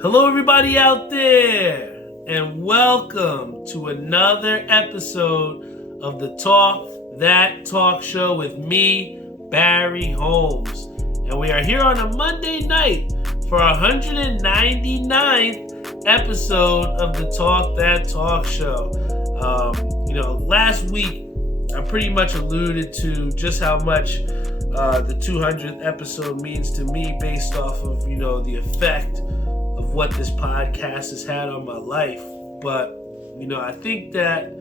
Hello, everybody out there, and welcome to another episode of the Talk That Talk Show with me, Barry Holmes. And we are here on a Monday night for our 199th episode of the Talk That Talk Show. Last week I pretty much alluded to just how much the 200th episode means to me based off of, the effect of what this podcast has had on my life. But, I think that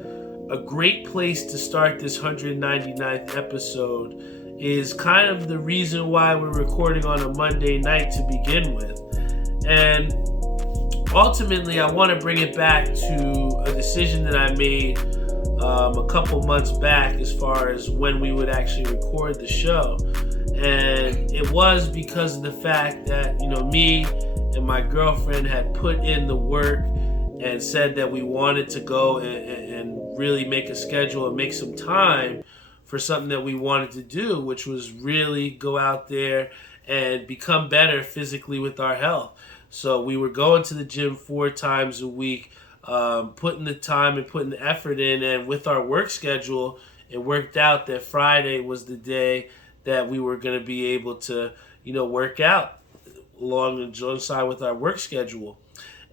a great place to start this 199th episode is kind of the reason why we're recording on a Monday night to begin with. And ultimately, I want to bring it back to a decision that I made a couple months back as far as when we would actually record the show. And it was because of the fact that, me and my girlfriend had put in the work and said that we wanted to go and really make a schedule and make some time for something that we wanted to do, which was really go out there and become better physically with our health. So we were going to the gym 4 times a week, putting the time and putting the effort in, and with our work schedule, it worked out that Friday was the day that we were going to be able to, work out alongside with our work schedule.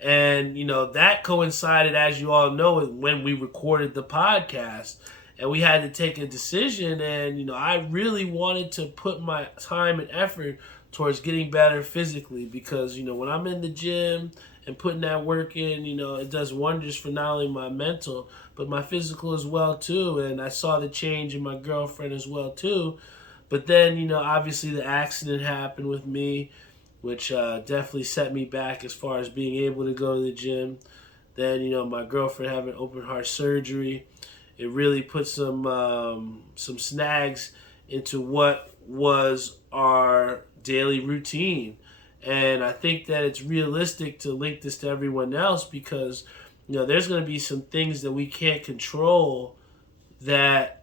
And, that coincided, as you all know, when we recorded the podcast. And we had to take a decision, and, I really wanted to put my time and effort towards getting better physically because, when I'm in the gym and putting that work in, it does wonders for not only my mental, but my physical as well, too. And I saw the change in my girlfriend as well, too. But then, obviously the accident happened with me, which definitely set me back as far as being able to go to the gym. Then, my girlfriend having open heart surgery. It really put some snags into what was our daily routine. And I think that it's realistic to link this to everyone else because, there's going to be some things that we can't control that,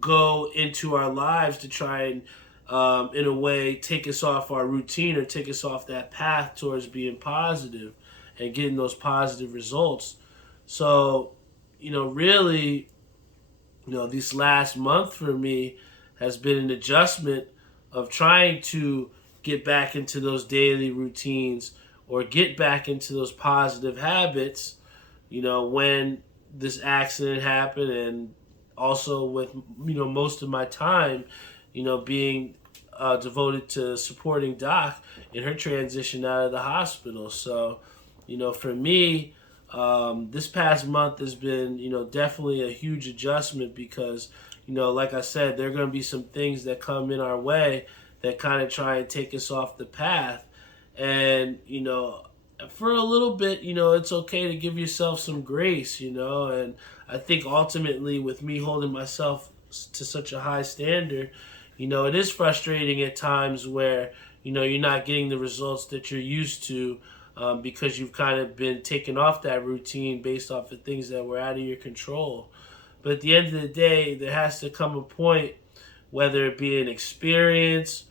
go into our lives to try and, in a way, take us off our routine or take us off that path towards being positive and getting those positive results. So, really, this last month for me has been an adjustment of trying to get back into those daily routines or get back into those positive habits, when this accident happened, and also with, most of my time, being devoted to supporting Doc in her transition out of the hospital. So, for me, this past month has been, definitely a huge adjustment because, like I said, there are going to be some things that come in our way that kind of try and take us off the path. And, for a little bit, it's okay to give yourself some grace, and I think ultimately with me holding myself to such a high standard, it is frustrating at times where, you're not getting the results that you're used to because you've kind of been taken off that routine based off of things that were out of your control. But at the end of the day, there has to come a point, whether it be an experience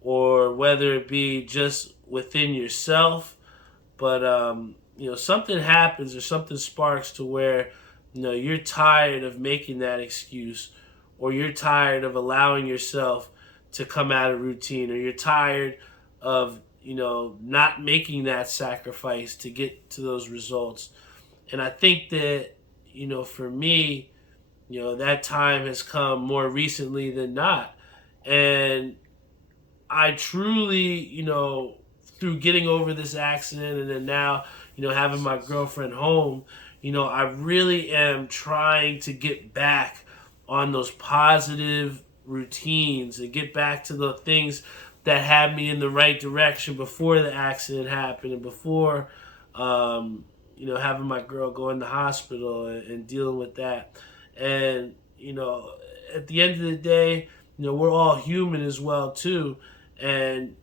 or whether it be just within yourself, but, something happens or something sparks to where, you're tired of making that excuse, or you're tired of allowing yourself to come out of routine, or you're tired of, not making that sacrifice to get to those results. And I think that, for me, that time has come more recently than not. And I truly, through getting over this accident and then now, having my girlfriend home, I really am trying to get back on those positive routines and get back to the things that had me in the right direction before the accident happened and before, having my girl go in the hospital and dealing with that. And, at the end of the day, we're all human as well, too. And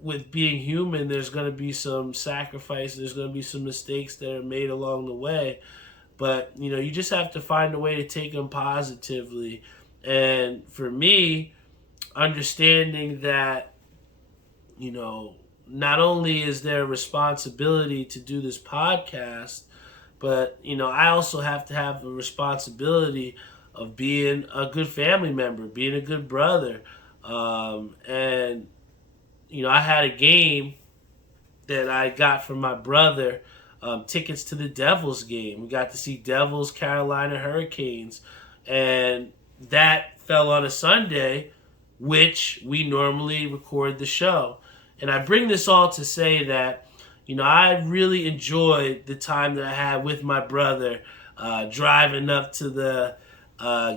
with being human, there's going to be some sacrifice. There's going to be some mistakes that are made along the way. But, you just have to find a way to take them positively. And for me, understanding that, not only is there a responsibility to do this podcast, but, I also have to have a responsibility of being a good family member, being a good brother. And, I had a game that I got from my brother, tickets to the Devils game. We got to see Devils, Carolina Hurricanes. And that fell on a Sunday, which we normally record the show. And I bring this all to say that, I really enjoyed the time that I had with my brother, driving up to the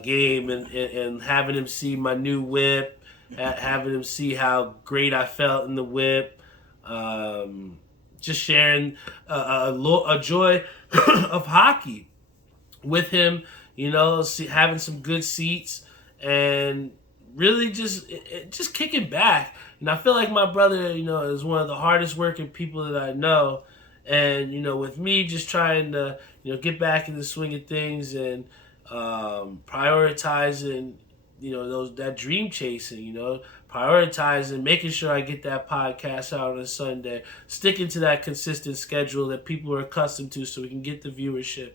game and having him see my new whip, having him see how great I felt in the whip, just sharing a joy of hockey with him, having some good seats and really just kicking back. And I feel like my brother, is one of the hardest working people that I know. And, with me just trying to, get back in the swing of things and prioritizing, that dream chasing, prioritizing, making sure I get that podcast out on a Sunday, sticking to that consistent schedule that people are accustomed to so we can get the viewership.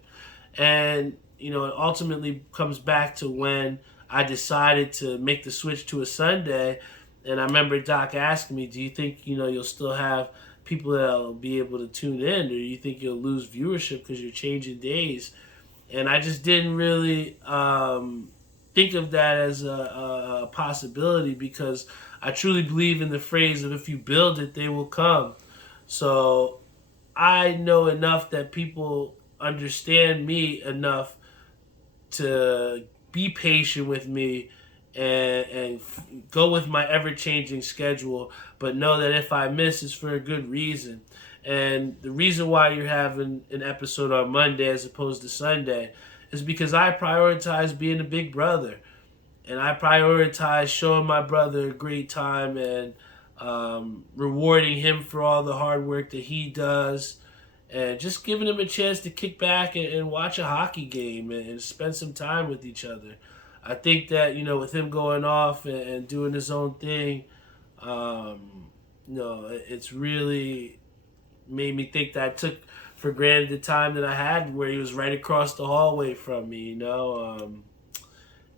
And, it ultimately comes back to when I decided to make the switch to a Sunday. And I remember Doc asking me, do you think, you'll still have people that'll be able to tune in, or do you think you'll lose viewership because you're changing days? And I just didn't really think of that as a possibility, because I truly believe in the phrase of if you build it, they will come. So I know enough that people understand me enough to be patient with me and go with my ever-changing schedule, but know that if I miss, it's for a good reason. And the reason why you're having an episode on Monday as opposed to Sunday is because I prioritize being a big brother. And I prioritize showing my brother a great time and rewarding him for all the hard work that he does, and just giving him a chance to kick back and watch a hockey game and spend some time with each other. I think that, with him going off and doing his own thing, it's really made me think that I took for granted the time that I had where he was right across the hallway from me,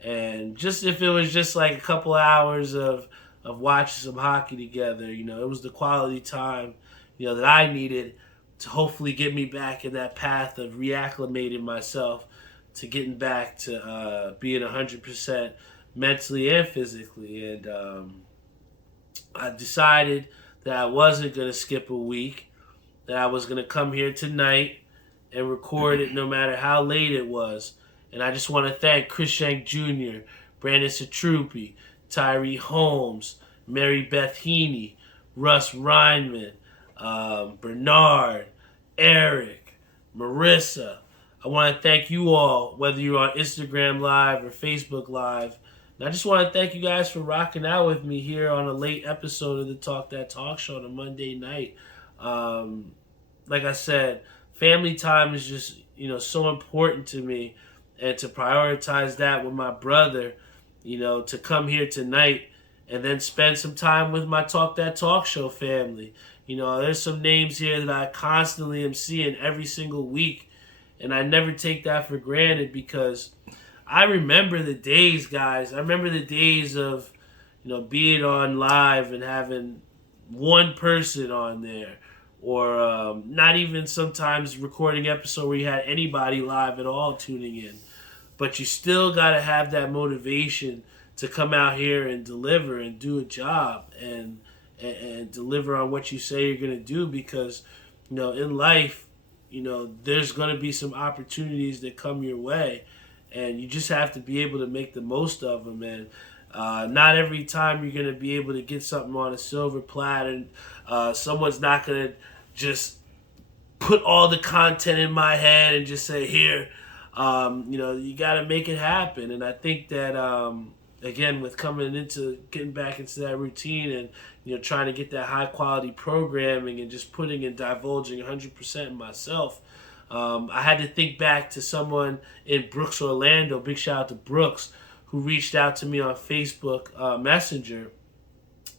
and just if it was just like a couple hours of watching some hockey together, it was the quality time, that I needed to hopefully get me back in that path of reacclimating myself to getting back to being 100% mentally and physically. And I decided that I wasn't going to skip a week, that I was going to come here tonight and record it no matter how late it was. And I just want to thank Chris Shank Jr., Brandon Satrupi, Tyree Holmes, Mary Beth Heaney, Russ Reinman, Bernard, Eric, Marissa. I want to thank you all, whether you're on Instagram Live or Facebook Live. And I just want to thank you guys for rocking out with me here on a late episode of the Talk That Talk Show on a Monday night. Like I said, family time is just, so important to me. And to prioritize that with my brother, to come here tonight and then spend some time with my Talk That Talk Show family. There's some names here that I constantly am seeing every single week. And I never take that for granted, because I remember the days, guys. I remember the days of, being on live and having one person on there. Or not even sometimes recording an episode where you had anybody live at all tuning in. But you still got to have that motivation to come out here and deliver and do a job and deliver on what you say you're going to do, because, in life, there's going to be some opportunities that come your way, and you just have to be able to make the most of them. And not every time you're going to be able to get something on a silver platter. Someone's not going to just put all the content in my head and just say, here, you got to make it happen. And I think that, again, with getting back into that routine and, trying to get that high quality programming and just putting and divulging 100% in myself, I had to think back to someone in Brooks, Orlando. Big shout out to Brooks, who reached out to me on Facebook Messenger.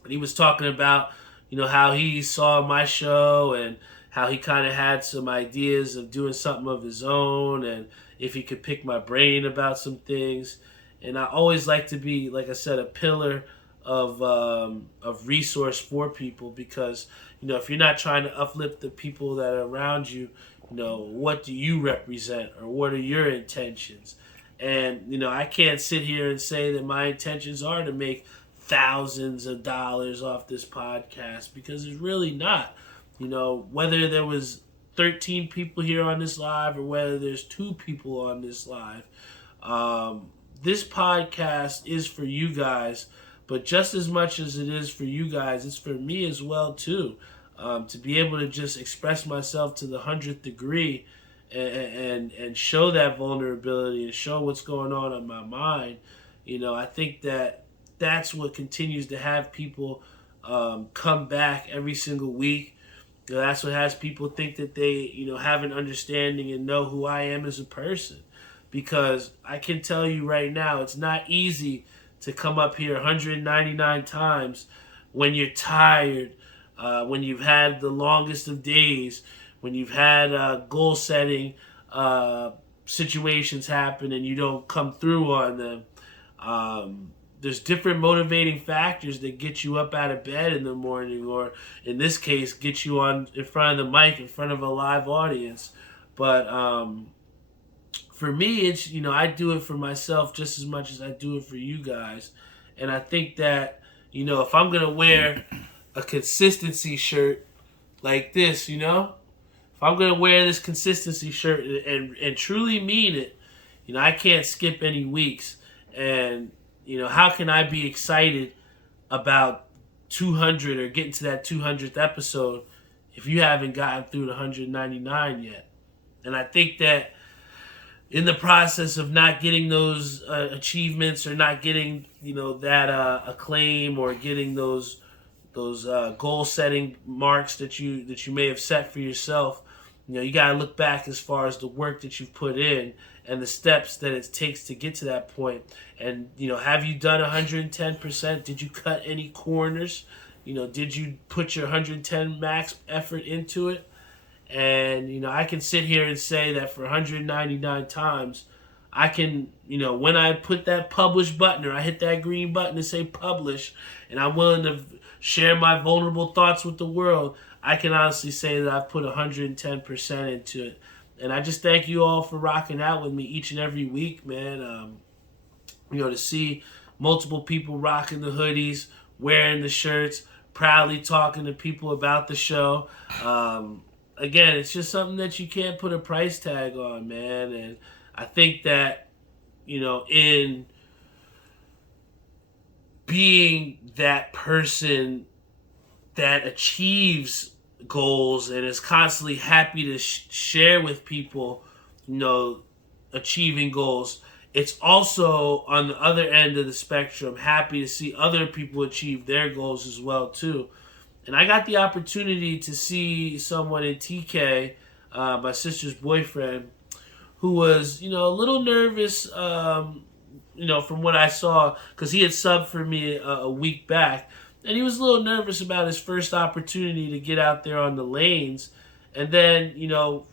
And he was talking about, how he saw my show and how he kind of had some ideas of doing something of his own, and if he could pick my brain about some things. And I always like to be, like I said, a pillar of resource for people, because if you're not trying to uplift the people that are around you, what do you represent, or what are your intentions? And I can't sit here and say that my intentions are to make thousands of dollars off this podcast, because it's really not. Whether there was 13 people here on this live or whether there's 2 people on this live, this podcast is for you guys. But just as much as it is for you guys, it's for me as well too. To be able to just express myself to the 100th degree and show that vulnerability and show what's going on in my mind. I think that's what continues to have people come back every single week. That's what has people think that they have an understanding and know who I am as a person. Because I can tell you right now, it's not easy to come up here 199 times when you're tired, when you've had the longest of days, when you've had goal-setting situations happen and you don't come through on them. There's different motivating factors that get you up out of bed in the morning, or in this case, get you in front of the mic, in front of a live audience. But for me, it's, I do it for myself just as much as I do it for you guys. And I think that, if I'm going to wear a consistency shirt like this, if I'm going to wear this consistency shirt and truly mean it, I can't skip any weeks. And, how can I be excited about 200 or getting to that 200th episode if you haven't gotten through the 199 yet? And I think that in the process of not getting those achievements, or not getting that acclaim, or getting those goal setting marks that you may have set for yourself, you got to look back as far as the work that you've put in and the steps that it takes to get to that point. And have you done 110%? Did you cut any corners? Did you put your 110 max effort into it? And, I can sit here and say that for 199 times, I can, when I put that publish button, or I hit that green button to say publish, and I'm willing to share my vulnerable thoughts with the world, I can honestly say that I've put 110% into it. And I just thank you all for rocking out with me each and every week, man. To see multiple people rocking the hoodies, wearing the shirts, proudly talking to people about the show. Again, it's just something that you can't put a price tag on, man. And I think that, in being that person that achieves goals and is constantly happy to share with people, achieving goals, it's also on the other end of the spectrum, happy to see other people achieve their goals as well, too. And I got the opportunity to see someone in TK, my sister's boyfriend, who was, a little nervous, from what I saw, because he had subbed for me a week back. And he was a little nervous about his first opportunity to get out there on the lanes. And then,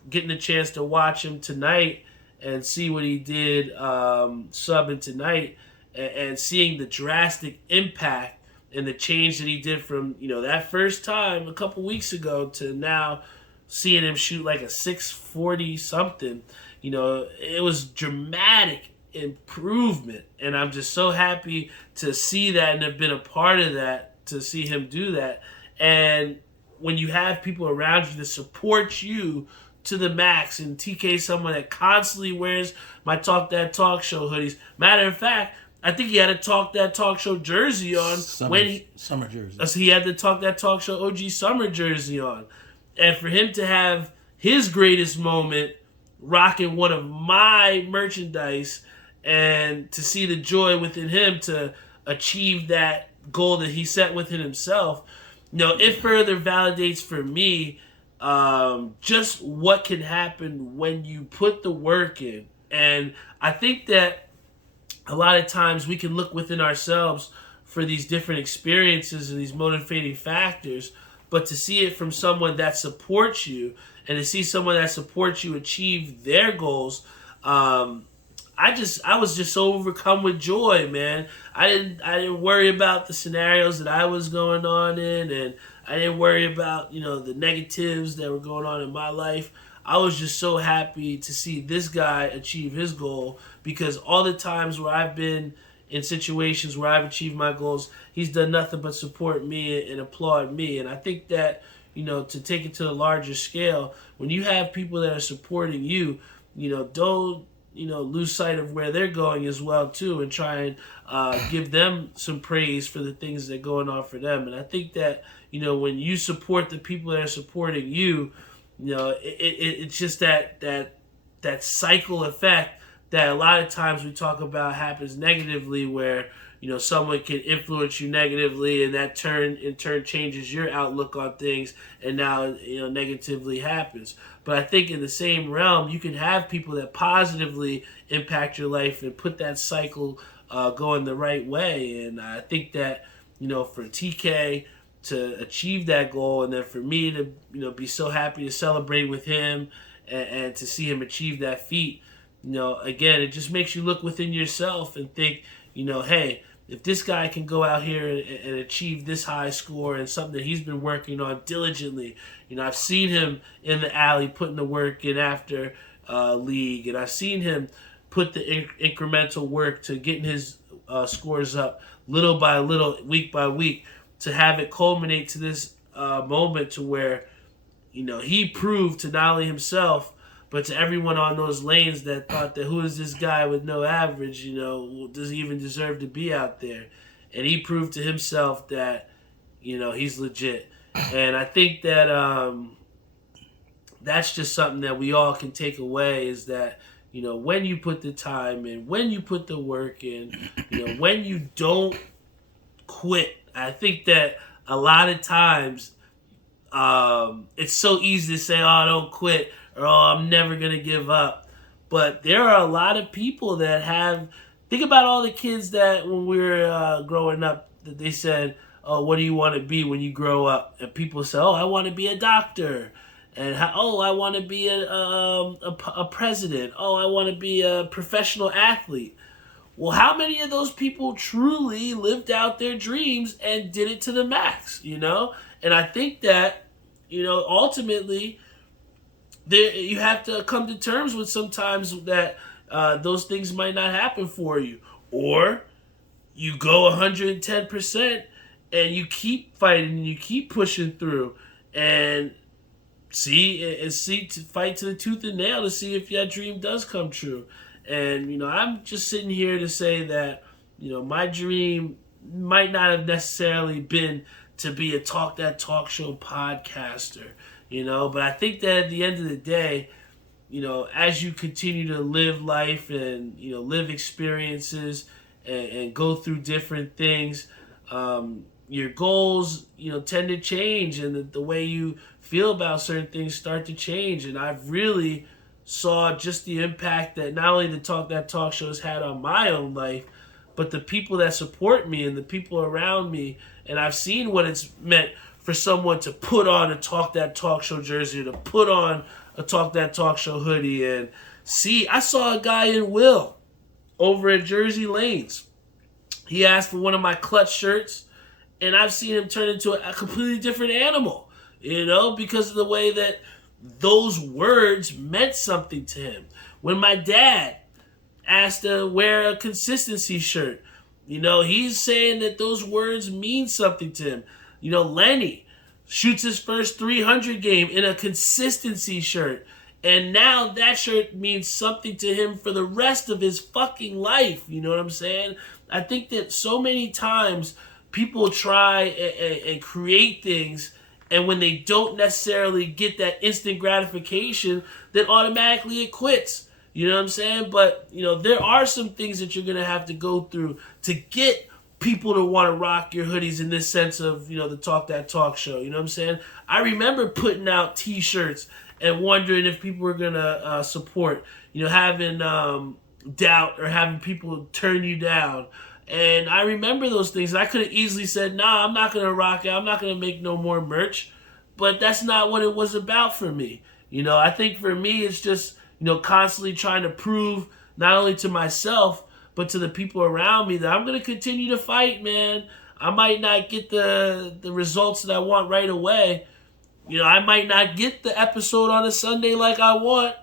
getting a chance to watch him tonight and see what he did subbing tonight, and seeing the drastic impact and the change that he did from, that first time a couple weeks ago to now seeing him shoot like a 640 something, it was dramatic improvement. And I'm just so happy to see that and have been a part of that, to see him do that. And when you have people around you that support you to the max, and TK, someone that constantly wears my Talk That Talk Show hoodies. Matter of fact, I think he had a Talk That Talk Show jersey on. Summer jersey. So he had the Talk That Talk Show OG summer jersey on. And for him to have his greatest moment rocking one of my merchandise, and to see the joy within him to achieve that goal that he set within himself, it further validates for me just what can happen when you put the work in. And I think that a lot of times we can look within ourselves for these different experiences and these motivating factors, but to see it from someone that supports you and to see someone that supports you achieve their goals, I was just so overcome with joy, man. I didn't worry about the scenarios that I was going on in, and I didn't worry about the negatives that were going on in my life. I was just so happy to see this guy achieve his goal, because all the times where I've been in situations where I've achieved my goals, he's done nothing but support me and applaud me. And I think that, to take it to a larger scale, when you have people that are supporting you, don't lose sight of where they're going as well too, and try and give them some praise for the things that are going on for them. And I think that when you support the people that are supporting you, it's just that cycle effect that a lot of times we talk about happens negatively, where someone can influence you negatively, and that in turn changes your outlook on things, and now negatively happens. But I think in the same realm, you can have people that positively impact your life and put that cycle going the right way. And I think that for TK to achieve that goal, and then for me to be so happy to celebrate with him and to see him achieve that feat, again, it just makes you look within yourself and think, hey, if this guy can go out here and achieve this high score and something that he's been working on diligently, I've seen him in the alley putting the work in after league, and I've seen him put the incremental work to getting his scores up little by little, week by week, to have it culminate to this moment to where, he proved to not only himself, but to everyone on those lanes that thought that who is this guy with no average, does he even deserve to be out there? And he proved to himself that, he's legit. And I think that that's just something that we all can take away, is that, when you put the time in, when you put the work in, when you don't quit. I think that a lot of times it's so easy to say, oh, don't quit, or oh, I'm never going to give up. But there are a lot of people that have, think about all the kids that when we were growing up, that they said, oh, what do you want to be when you grow up? And people say, oh, I want to be a doctor. And oh, I want to be a president. Oh, I want to be a professional athlete. Well, how many of those people truly lived out their dreams and did it to the max, And I think that, ultimately, you have to come to terms with sometimes that those things might not happen for you. Or you go 110% and you keep fighting and you keep pushing through and fight to the tooth and nail to see if that dream does come true. And, I'm just sitting here to say that, my dream might not have necessarily been to be a Talk That Talk Show podcaster, but I think that at the end of the day, as you continue to live life and, live experiences and go through different things, your goals, tend to change, and the way you feel about certain things start to change. And I've really saw just the impact that not only the Talk That Talk Show has had on my own life, but the people that support me and the people around me. And I've seen what it's meant for someone to put on a Talk That Talk Show jersey, or to put on a Talk That Talk Show hoodie. And I saw a guy in Will over at Jersey Lanes. He asked for one of my clutch shirts, and I've seen him turn into a completely different animal, because of the way that those words meant something to him. When my dad asked to wear a consistency shirt, he's saying that those words mean something to him. Lenny shoots his first 300 game in a consistency shirt, and now that shirt means something to him for the rest of his fucking life. You know what I'm saying? I think that so many times people try and create things, and when they don't necessarily get that instant gratification, then automatically it quits. You know what I'm saying? But, there are some things that you're going to have to go through to get people to want to rock your hoodies in this sense of, the Talk That Talk Show. You know what I'm saying? I remember putting out T-shirts and wondering if people were going to support, having doubt or having people turn you down. And I remember those things. I could have easily said, nah, I'm not going to rock it. I'm not going to make no more merch. but that's not what it was about for me. I think for me, it's just, constantly trying to prove not only to myself, but to the people around me that I'm going to continue to fight, man. I might not get the results that I want right away. I might not get the episode on a Sunday like I want,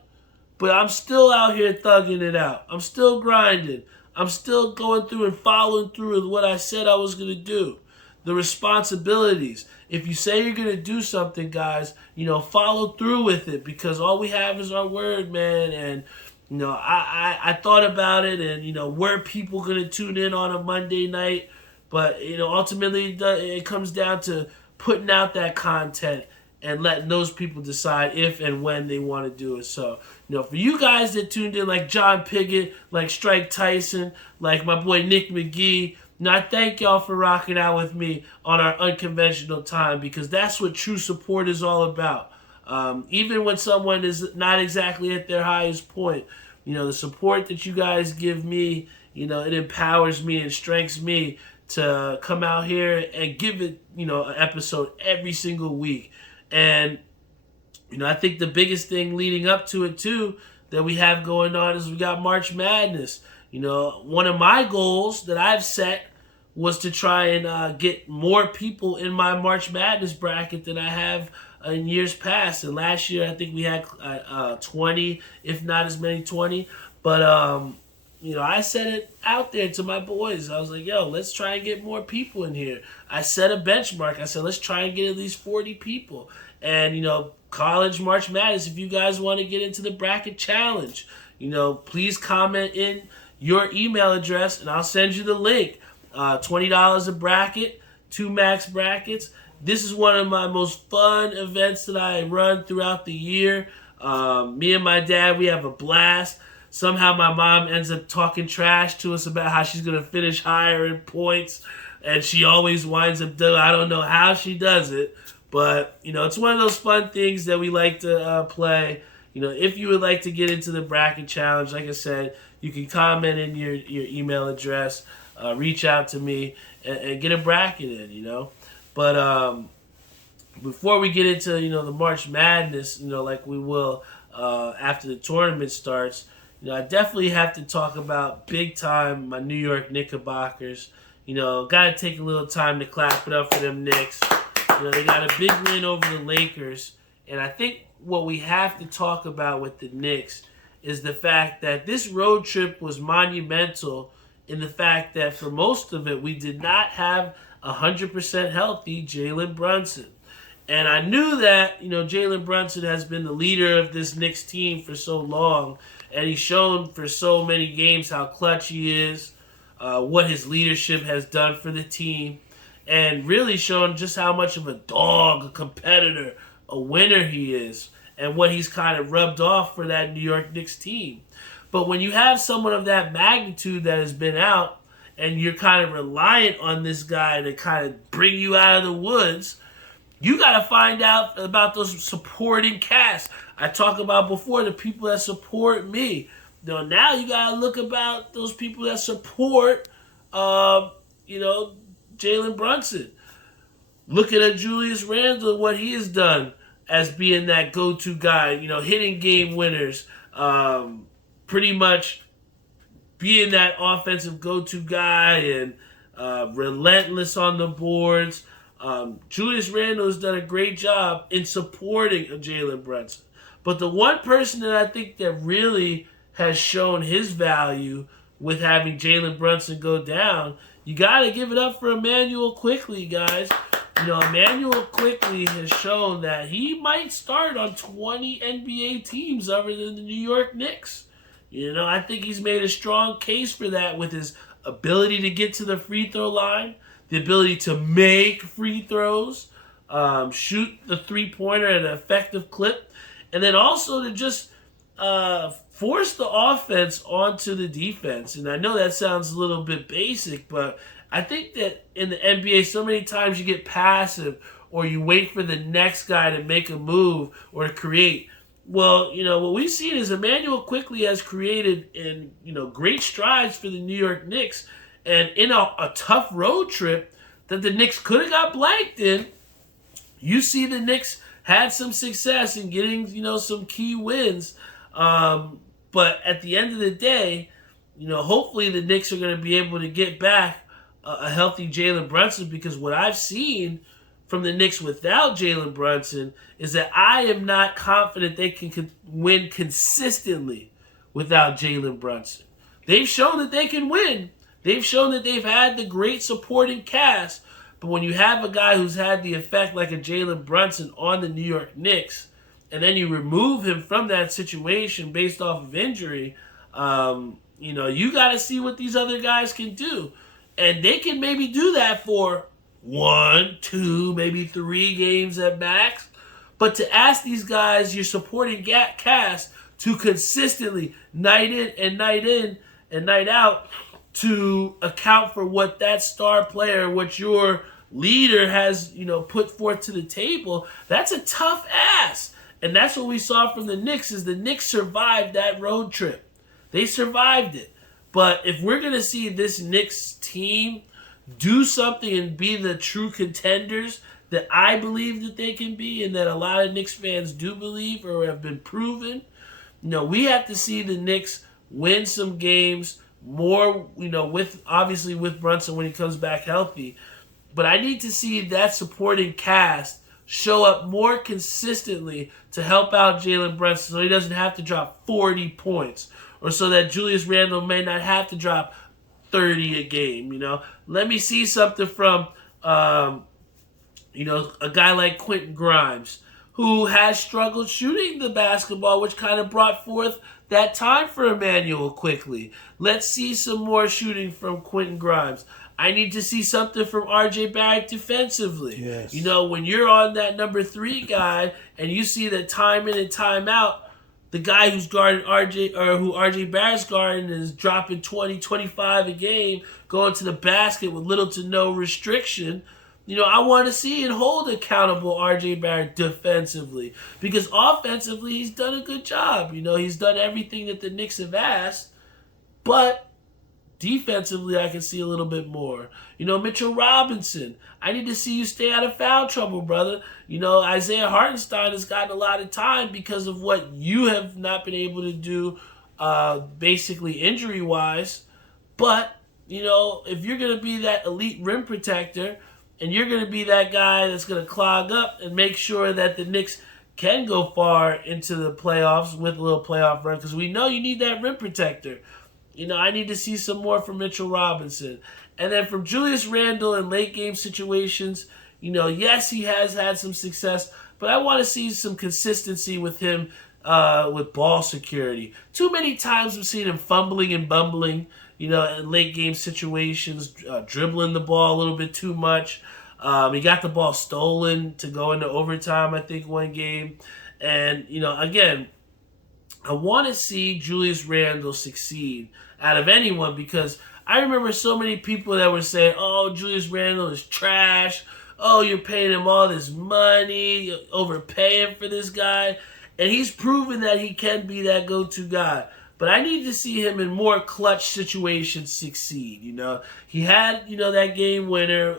but I'm still out here thugging it out. I'm still grinding. I'm still going through and following through with what I said I was going to do. The responsibilities. If you say you're going to do something, guys, follow through with it, because all we have is our word, man. And, I thought about it, and, were people going to tune in on a Monday night? But, ultimately it comes down to putting out that content and letting those people decide if and when they want to do it. So, for you guys that tuned in, like John Piggott, like Strike Tyson, like my boy Nick McGee, I thank y'all for rocking out with me on our unconventional time, because that's what true support is all about. Even when someone is not exactly at their highest point, the support that you guys give me, it empowers me and strengthens me to come out here and give it, an episode every single week. And, I think the biggest thing leading up to it, too, that we have going on is we got March Madness. One of my goals that I've set was to try and get more people in my March Madness bracket than I have in years past. And last year, I think we had 20, if not as many 20. But, I set it out there to my boys. I was like, yo, let's try and get more people in here. I set a benchmark. I said, let's try and get at least 40 people. And, college March Madness, if you guys want to get into the bracket challenge, please comment in your email address and I'll send you the link. $20 a bracket, 2 max brackets. This is one of my most fun events that I run throughout the year. Me and my dad, we have a blast. Somehow my mom ends up talking trash to us about how she's going to finish higher in points, and she always winds up doing. I don't know how she does it, but, it's one of those fun things that we like to play. If you would like to get into the bracket challenge, like I said, you can comment in your email address, reach out to me, and get a bracket in, But before we get into, the March Madness, like we will after the tournament starts, I definitely have to talk about big time my New York Knickerbockers. Got to take a little time to clap it up for them Knicks. They got a big win over the Lakers. And I think what we have to talk about with the Knicks is the fact that this road trip was monumental in the fact that for most of it, we did not have 100% healthy Jalen Brunson. And I knew that, Jalen Brunson has been the leader of this Knicks team for so long. And he's shown for so many games how clutch he is, what his leadership has done for the team, and really shown just how much of a dog, a competitor, a winner he is, and what he's kind of rubbed off for that New York Knicks team. But when you have someone of that magnitude that has been out, and you're kind of reliant on this guy to kind of bring you out of the woods, you got to find out about those supporting cast. I talked about before the people that support me. Now you got to look about those people that support, Jalen Brunson. Looking at Julius Randle, what he has done as being that go-to guy, hitting game winners, pretty much being that offensive go-to guy and relentless on the boards. Julius Randle has done a great job in supporting Jalen Brunson. But the one person that I think that really has shown his value with having Jalen Brunson go down, you got to give it up for Immanuel Quickley, guys. Immanuel Quickley has shown that he might start on 20 NBA teams other than the New York Knicks. I think he's made a strong case for that with his ability to get to the free throw line, the ability to make free throws, shoot the three-pointer at an effective clip, and then also to just force the offense onto the defense. And I know that sounds a little bit basic, but I think that in the NBA, so many times you get passive or you wait for the next guy to make a move or to create. Well, what we've seen is Immanuel Quickley has created in, great strides for the New York Knicks. And in a tough road trip that the Knicks could have got blanked in, you see the Knicks had some success in getting, some key wins. But at the end of the day, hopefully the Knicks are going to be able to get back a healthy Jalen Brunson, because what I've seen from the Knicks without Jalen Brunson is that I am not confident they can win consistently without Jalen Brunson. They've shown that they can win. They've shown that they've had the great supporting cast. But when you have a guy who's had the effect like a Jalen Brunson on the New York Knicks, and then you remove him from that situation based off of injury, you got to see what these other guys can do. And they can maybe do that for 1, 2, maybe 3 games at max. But to ask these guys, your supporting cast, to consistently, night in and night out, to account for what that star player, what your leader has, put forth to the table, that's a tough ask. And that's what we saw from the Knicks, is the Knicks survived that road trip. They survived it. But if we're going to see this Knicks team do something and be the true contenders that I believe that they can be, and that a lot of Knicks fans do believe or have been proven, we have to see the Knicks win some games more, with Brunson when he comes back healthy. But I need to see that supporting cast show up more consistently to help out Jalen Brunson, so he doesn't have to drop 40 points, or so that Julius Randle may not have to drop 30 a game. Let me see something from a guy like Quentin Grimes, who has struggled shooting the basketball, which kind of brought forth that time for Emmanuel quickly. Let's see some more shooting from Quentin Grimes. I need to see something from RJ Barrett defensively. Yes. When you're on that number 3 guy and you see that time in and time out, the guy who's guarding RJ, or who RJ Barrett's guarding, is dropping 20, 25 a game, going to the basket with little to no restriction. I want to see and hold accountable RJ Barrett defensively, because offensively he's done a good job. He's done everything that the Knicks have asked, but defensively I can see a little bit more. Mitchell Robinson, I need to see you stay out of foul trouble, brother. Isaiah Hartenstein has gotten a lot of time because of what you have not been able to do, basically injury-wise. But, if you're going to be that elite rim protector, and you're going to be that guy that's going to clog up and make sure that the Knicks can go far into the playoffs with a little playoff run, because we know you need that rim protector. I need to see some more from Mitchell Robinson. And then from Julius Randle in late game situations, yes, he has had some success, but I want to see some consistency with him with ball security. Too many times I've seen him fumbling and bumbling, in late game situations, dribbling the ball a little bit too much. He got the ball stolen to go into overtime, I think, one game. And, again, I want to see Julius Randle succeed out of anyone, because I remember so many people that were saying, oh, Julius Randle is trash. Oh, you're paying him all this money. You're overpaying for this guy. And he's proven that he can be that go-to guy. But I need to see him in more clutch situations succeed. He had, that game winner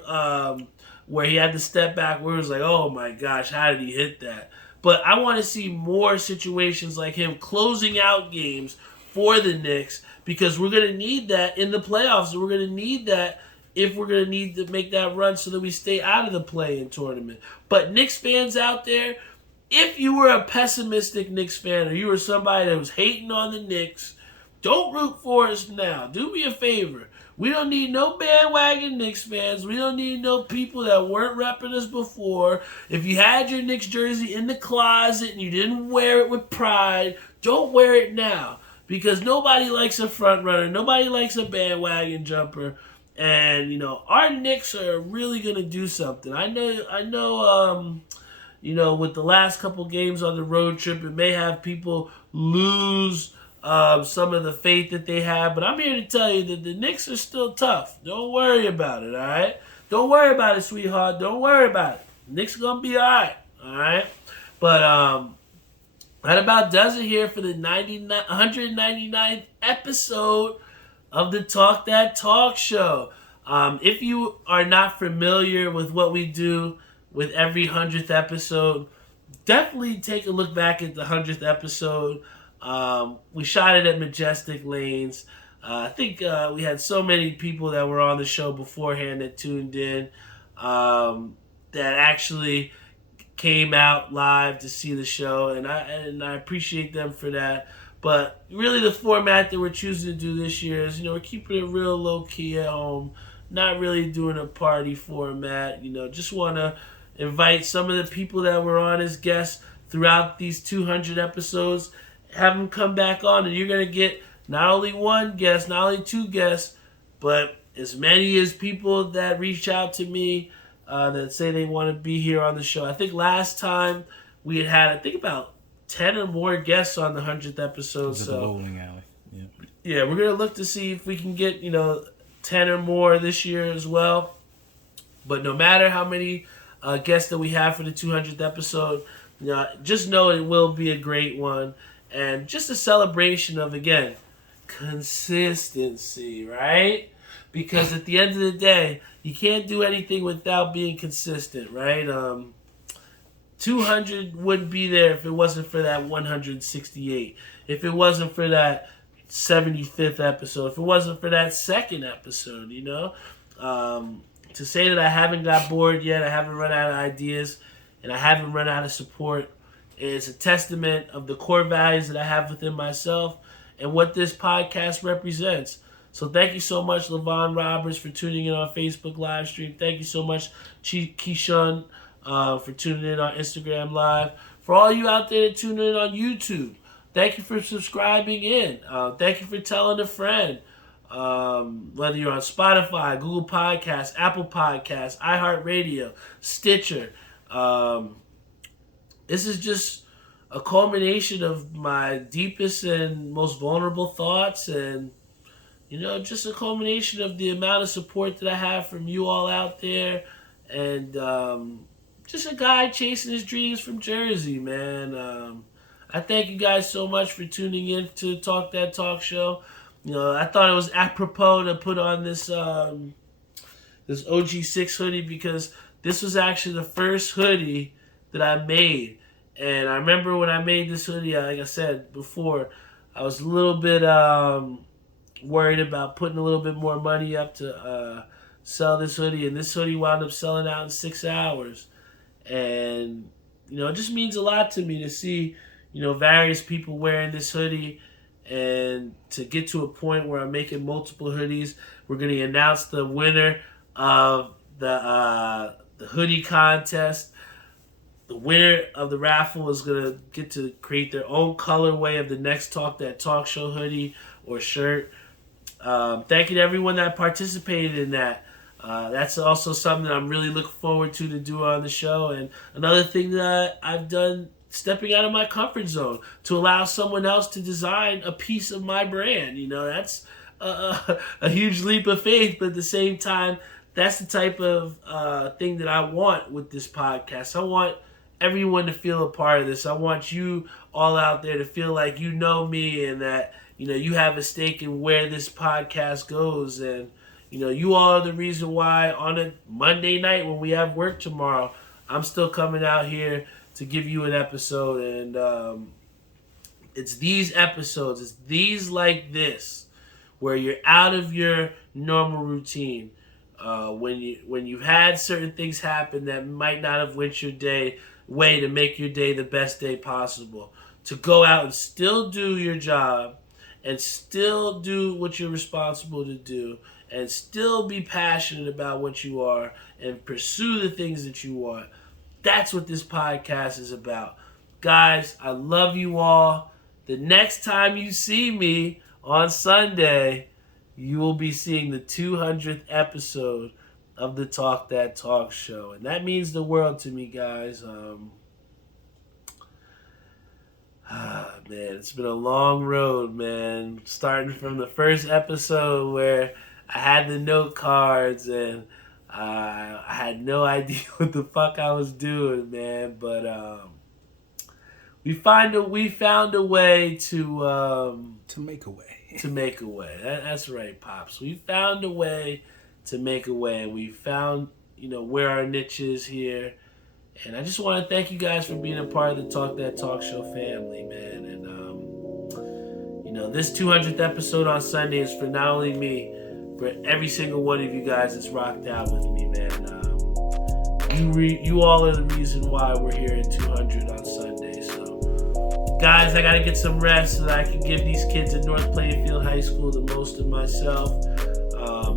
where he had to step back where it was like, oh my gosh, how did he hit that? But I want to see more situations like him closing out games for the Knicks, because we're going to need that in the playoffs. And we're going to need that if we're going to need to make that run so that we stay out of the play-in tournament. But Knicks fans out there, if you were a pessimistic Knicks fan, or you were somebody that was hating on the Knicks, don't root for us now. Do me a favor. We don't need no bandwagon Knicks fans. We don't need no people that weren't repping us before. If you had your Knicks jersey in the closet and you didn't wear it with pride, don't wear it now. Because nobody likes a front runner. Nobody likes a bandwagon jumper. And, our Knicks are really going to do something. I know, with the last couple games on the road trip, it may have people lose some of the faith that they have. But I'm here to tell you that the Knicks are still tough. Don't worry about it, all right? Don't worry about it, sweetheart. Don't worry about it. The Knicks are going to be all right? But that about does it here for the 199th episode of the Talk That Talk Show. If you are not familiar with what we do with every 100th episode, definitely take a look back at the 100th episode. We shot it at Majestic Lanes. I think we had so many people that were on the show beforehand that tuned in, that actually came out live to see the show, and I appreciate them for that. But really, the format that we're choosing to do this year is, we're keeping it real low key at home, not really doing a party format. Just want to invite some of the people that were on as guests throughout these 200 episodes, have them come back on, and you're gonna get not only one guest, not only two guests, but as many as people that reach out to me that say they want to be here on the show. I think last time we had I think about 10 or more guests on the 100th episode. So the bowling alley. Yeah, we're gonna look to see if we can get 10 or more this year as well. But no matter how many guests that we have for the 200th episode, just know it will be a great one, and just a celebration of, again, consistency, right? Because at the end of the day, you can't do anything without being consistent, right? 200 wouldn't be there if it wasn't for that 168. If it wasn't for that 75th episode. If it wasn't for that second episode, to say that I haven't got bored yet, I haven't run out of ideas, and I haven't run out of support is a testament of the core values that I have within myself and what this podcast represents. So thank you so much, Levon Roberts, for tuning in on Facebook live stream. Thank you so much, Keyshawn, for tuning in on Instagram Live. For all you out there that tune in on YouTube, thank you for subscribing in. Thank you for telling a friend. Whether you're on Spotify, Google Podcasts, Apple Podcasts, iHeartRadio, Stitcher. This is just a culmination of my deepest and most vulnerable thoughts, and just a culmination of the amount of support that I have from you all out there, and just a guy chasing his dreams from Jersey, man. I thank you guys so much for tuning in to Talk That Talk Show. I thought it was apropos to put on this this OG6 hoodie, because this was actually the first hoodie that I made. And I remember when I made this hoodie, like I said before, I was a little bit worried about putting a little bit more money up to sell this hoodie. And this hoodie wound up selling out in 6 hours. And, it just means a lot to me to see, various people wearing this hoodie, and to get to a point where I'm making multiple hoodies. We're going to announce the winner of the hoodie contest. The winner of the raffle is going to get to create their own colorway of the next Talk That Talk Show hoodie or shirt. Thank you to everyone that participated in that. That's also something that I'm really looking forward to do on the show. And another thing that I've done, stepping out of my comfort zone to allow someone else to design a piece of my brand. That's a huge leap of faith, but at the same time, that's the type of thing that I want with this podcast. I want everyone to feel a part of this. I want you all out there to feel like you know me, and that you have a stake in where this podcast goes. And you all are the reason why on a Monday night when we have work tomorrow, I'm still coming out here to give you an episode. And it's these episodes, it's these like this, where you're out of your normal routine. When you've had certain things happen that might not have went your way to make your day the best day possible. To go out and still do your job, and still do what you're responsible to do, and still be passionate about what you are, and pursue the things that you want. That's what this podcast is about. Guys, I love you all. The next time you see me on Sunday, you will be seeing the 200th episode of the Talk That Talk Show. And that means the world to me, guys. Man, it's been a long road, man. Starting from the first episode where I had the note cards and I had no idea what the fuck I was doing, man. But we found a way to make a way. To make a way. That's right, Pops. We found a way to make a way, and we found where our niche is here, And I just want to thank you guys for being a part of the Talk That Talk Show family, man. And, this 200th episode on Sunday is for not only me, but every single one of you guys that's rocked out with me, man. You all are the reason why we're here at 200 on Sunday. So, guys, I got to get some rest so that I can give these kids at North Plainfield High School the most of myself.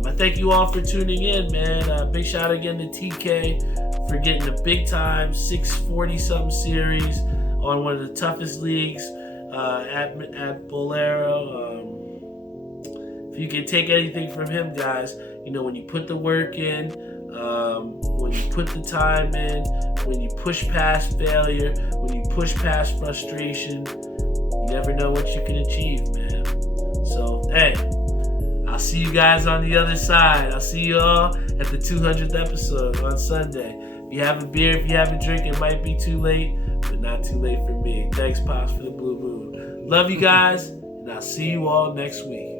I thank you all for tuning in, man. Big shout out again to TK for getting the big time 640-something series on one of the toughest leagues at Bolero. If you can take anything from him, guys, when you put the work in, when you put the time in, when you push past failure, when you push past frustration, you never know what you can achieve, man. So, hey, I'll see you guys on the other side. I'll see you all at the 200th episode on Sunday. If you have a beer, if you have a drink, it might be too late, but not too late for me. Thanks, Pops, for the blue moon. Love you guys, and I'll see you all next week.